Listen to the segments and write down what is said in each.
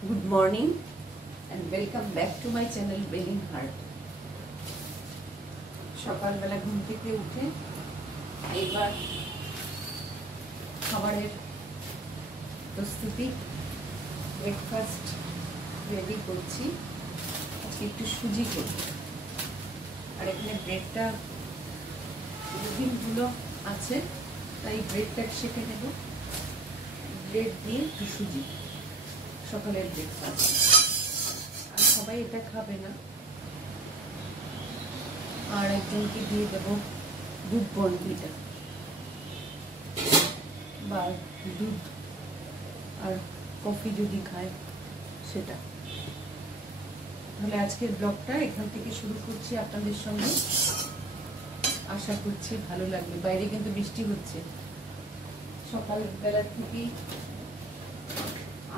Good morning and welcome back to my channel Belling Heart. সকালবেলা ঘুম থেকে উঠে এবার খাবারের প্রস্তুতি ব্রেকফাস্ট রেডি করছি। আজকে একটু সুজি করব আর এখানে ব্রেডটা ডিমগুলো আছে তাই ব্রেডটা সেঁকে নেব। ব্রেড দিয়ে একটু সুজি সকালের ব্রেকফাস্ট। আর সবাই এটা খাবে না, আর একজনকে দিয়ে দেবো দুধ বরফিটা বা দুধ আর কফি যদি খায় সেটা। তাহলে আজকের ব্লগটা এখান থেকে শুরু করছি আপনাদের সঙ্গে। আশা করছি ভালো লাগবে। বাইরে কিন্তু বৃষ্টি হচ্ছে সকালবেলা থেকেই,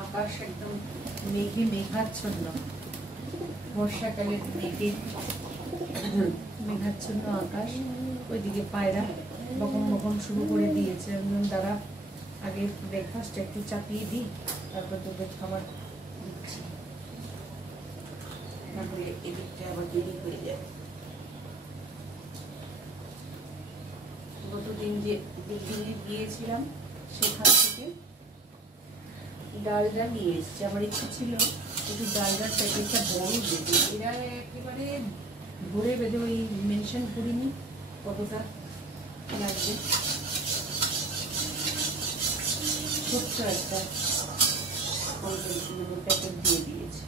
আকাশ একদম মেঘে মেঘাচ্ছন্ন। বর্ষাকালের মেঘাচ্ছন্ন আকাশ। ওইদিকে পায়রা বকম বকম শুরু করে দিয়েছে। দাঁড়া আগে ব্রেকফাস্ট একটু চাপিয়ে দিই, তারপর তোকে খাবার দিচ্ছি, তারপরে এদিকটা আবার দেরি হয়ে যাবে। গতদিন যে বিল্ডিংয়ে গিয়েছিলাম সেখান থেকে ডালডা নিয়ে এসছে। আমার ইচ্ছা ছিল একটু ডালডার প্যাকেটটা বড় দেবে। এরা একেবারে ভরে বেঁধে, ওই মেনশন করিনি কতটা লাগবে। ছোট্ট একটা প্যাকেট দিয়ে দিয়েছে।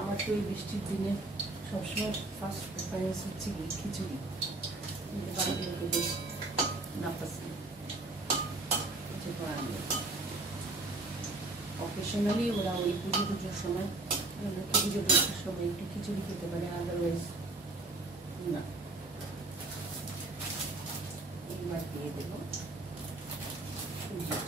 আমার তো এই বৃষ্টির দিনে সবসময় ফার্স্ট প্রেফারেন্স হচ্ছে খিচুড়ি। বাড়ির লোকেদের না পছন্দ, কিছু করার নেই। অকেশনালি ওরা ওই পুজোর সময়, পুজোর সময় একটু খিচুড়ি খেতে পারে, আদারওয়াইজ না। এইবার দিয়ে দেব সুজি।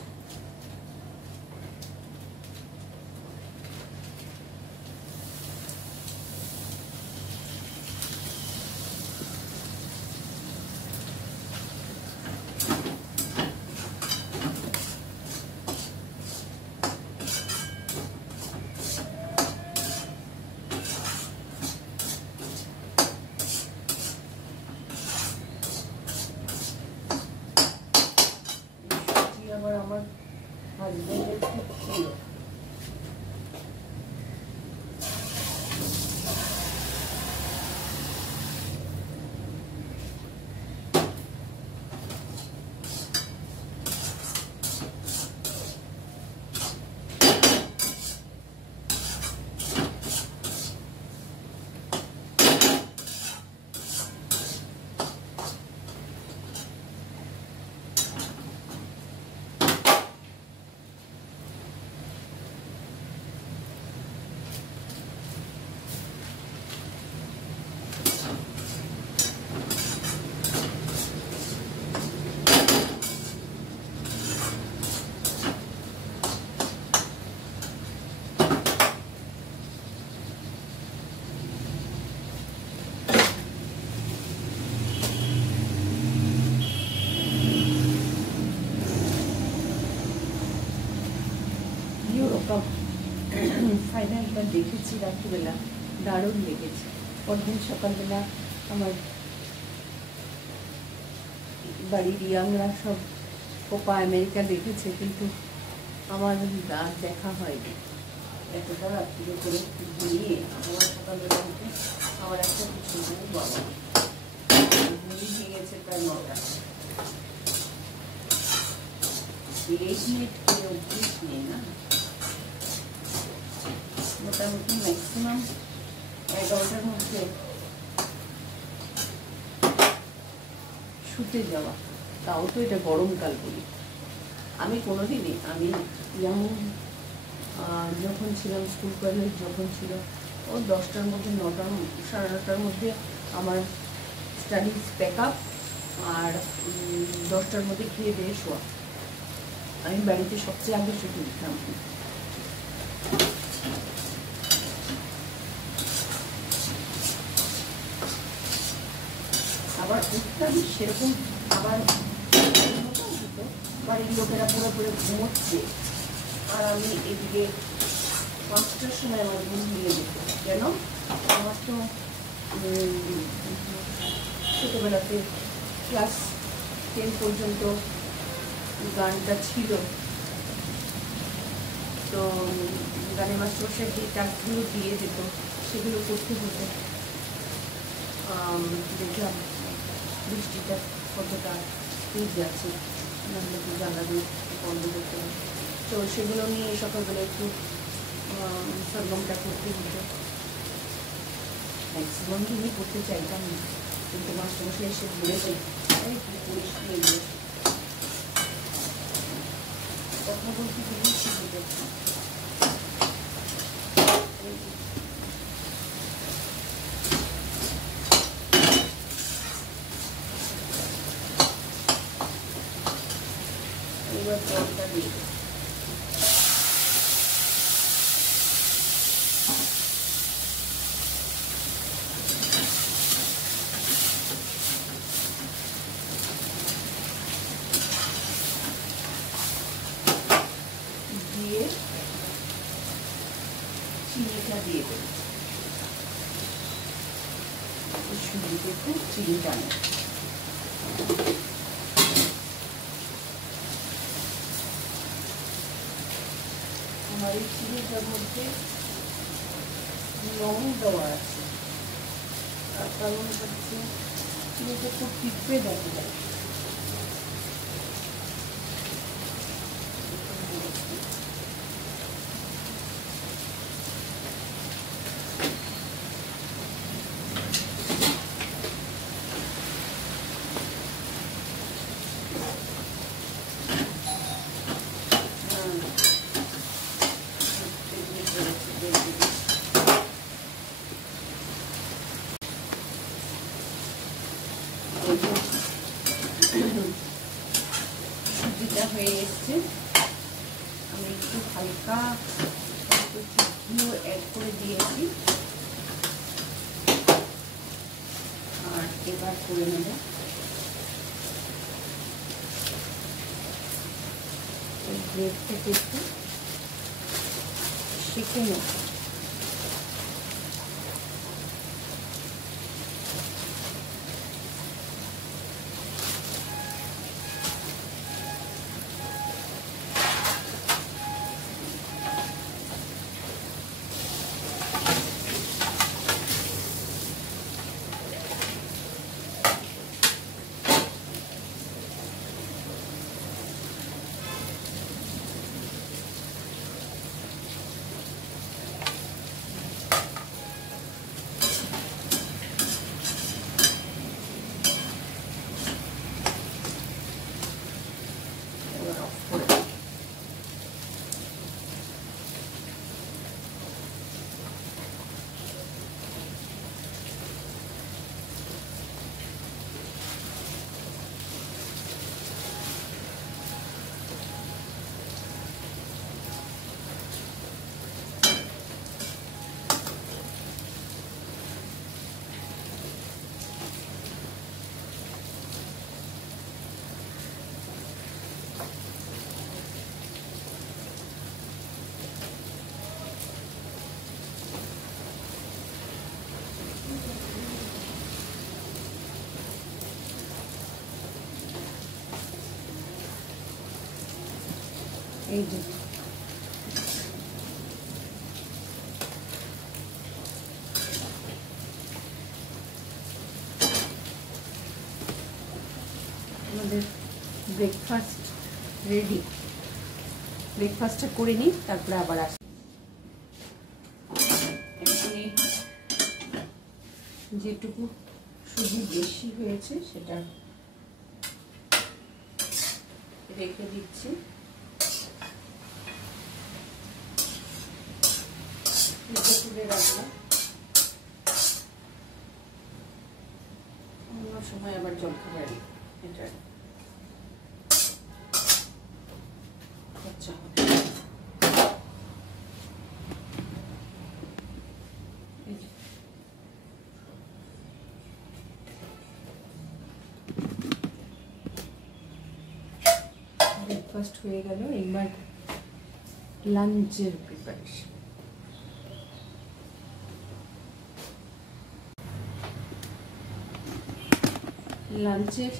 আবার আমার হাজবেন্ডের খুব প্রিয়। ফাইনালটা দেখেছি রাত্রিবেলা, দারুণ লেগেছে। পরদিন সকালবেলা আমার বাড়ির ইয়াংরা সব কোপা আমেরিকা দেখেছে, কিন্তু আমার আর দেখা হয়নি। এতটা রাত্রিরে করে ঘুরিয়ে আবার সকালবেলা উঠে আমার একটা কিছু বাবা ঘুরি হয়ে গেছে প্রায় 9টা। 8 মিনিট করে অভ্যেস নেই না, মোটামুটি ম্যাক্সিমাম 11টার মধ্যে শুতে যাওয়া। তাও তো এটা গরমকাল বলি। আমি কোনোদিনই, আমি ইয়াং যখন ছিলাম, স্কুল কলেজ যখন ছিল, ও 10টার মধ্যে 9টা, 9:30টার মধ্যে আমার স্টাডিজ প্যাক আপ, আর 10টার মধ্যে খেয়ে দিয়ে শোয়া। আমি বাড়িতে সবচেয়ে আগে শুতে দিতাম। আবার উঠতাম সেরকম, আবার বাড়ির লোকেরা পুরো পুরো ঘুমোচ্ছে, আর আমি এদিকে 5টার সময় আমার ঘুম ভেঙে যেত। কেন? আমার তো ছোটোবেলাতে ক্লাস 10 পর্যন্ত গানটা ছিল, তো গানের মাস্টারমশাই যে টাস্কগুলো দিয়ে যেত সেগুলো করতে হতো। দেখলাম বৃষ্টিটা কতটা তেজ আছে, নাহলে তো জানলাগুলো বন্ধ করতে হবে, তো সেগুলো নিয়ে সকালবেলা একটু সরগমটা করতে হতো। ম্যাক্সিমাম দিনই করতে চাইতাম না, কিন্তু মাস্টারমশাই এসে বলেছে কথা বলতে খুবই সুবিধা। এবার জলটা দিয়ে চিনিটা দিয়ে দেব। সুজিতে খুব চিনি টানে। আমার এই চিনিটার মধ্যে লং দেওয়া আছে, তার কারণ হচ্ছে চিনিটা খুব পিঁপড়ে দেখা যায়। সুজিটা হয়ে এসছে, আমি একটু হালকা ঘিও অ্যাড করে দিয়েছি, আর এবার করে নেব এই ব্রেডটাকে একটু সেঁকে নেব। এই যে আমাদের ব্রেকফাস্ট রেডি। ব্রেকফাস্টটা করে নিই, তারপরে আবার আসি। এখানে যেটুকু সুজি বেশি হয়েছে সেটা রেখে দিচ্ছি। তুলে রাখবো, অন্য সময় আবার জলখাবারে এটা খরচা হবে। ব্রেকফাস্ট হয়ে গেল, এবার লাঞ্চের প্রিপারেশন। লাঞ্চের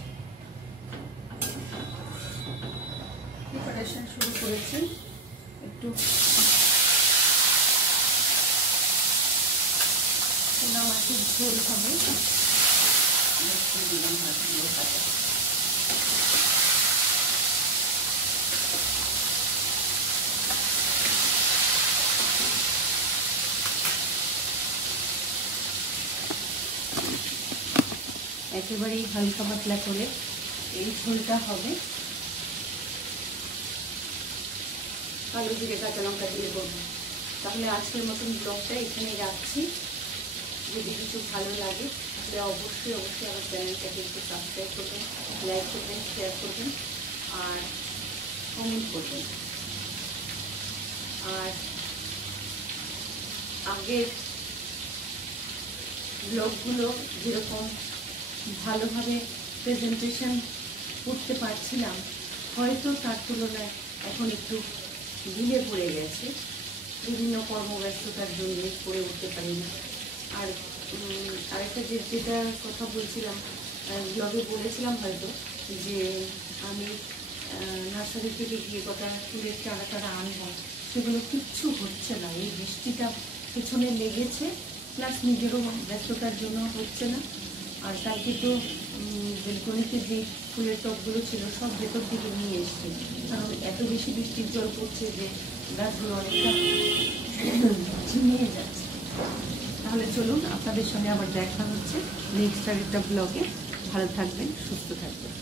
প্রিপারেশন শুরু করেছি। একটু পোনা মাছের ঝোল হবে, একটু দিলাম মাছগুলো কাটা। একেবারেই হালকা পাতলা করে এই ঝোলটা হবে। কালো জিরে কাঁচা লঙ্কা দিয়ে করবো। তাহলে আজকের মতন ব্লগটা এখানে রাখছি। যদি কিছু ভালো লাগে তাহলে অবশ্যই অবশ্যই আমার চ্যানেলটাকে একটু সাবস্ক্রাইব করবেন, লাইক করবেন, শেয়ার করবেন আর কমেন্ট করবেন। আর আগের ব্লগগুলো যেরকম ভালোভাবে প্রেজেন্টেশন করতে পারছিলাম, হয়তো তার তুলনায় এখন একটু ঢিলে পড়ে গেছে, বিভিন্ন কর্মব্যস্ততার জন্য করে উঠতে পারি না। আর আরেকটা যেটা কথা বলছিলাম, ব্লগে বলেছিলাম হয়তো, যে আমি নার্সারি থেকে গিয়ে কটা ফুলের চারা আনবো, সেগুলো কিচ্ছু হচ্ছে না। এই বৃষ্টিটা পেছনে লেগেছে, প্লাস নিজেরও ব্যস্ততার জন্য হচ্ছে না। আর কালকে তো বেলকনিতে যে ফুলের টবগুলো ছিল সব ভেতর দিকে নিয়ে এসছে, কারণ এত বেশি বৃষ্টির জল পড়ছে যে গাছগুলো অনেকটা ঝিমিয়ে যাচ্ছে। তাহলে চলুন, আপনাদের সঙ্গে আবার দেখা হচ্ছে নেক্সট আরেকটা ব্লগে। ভালো থাকবেন, সুস্থ থাকবেন।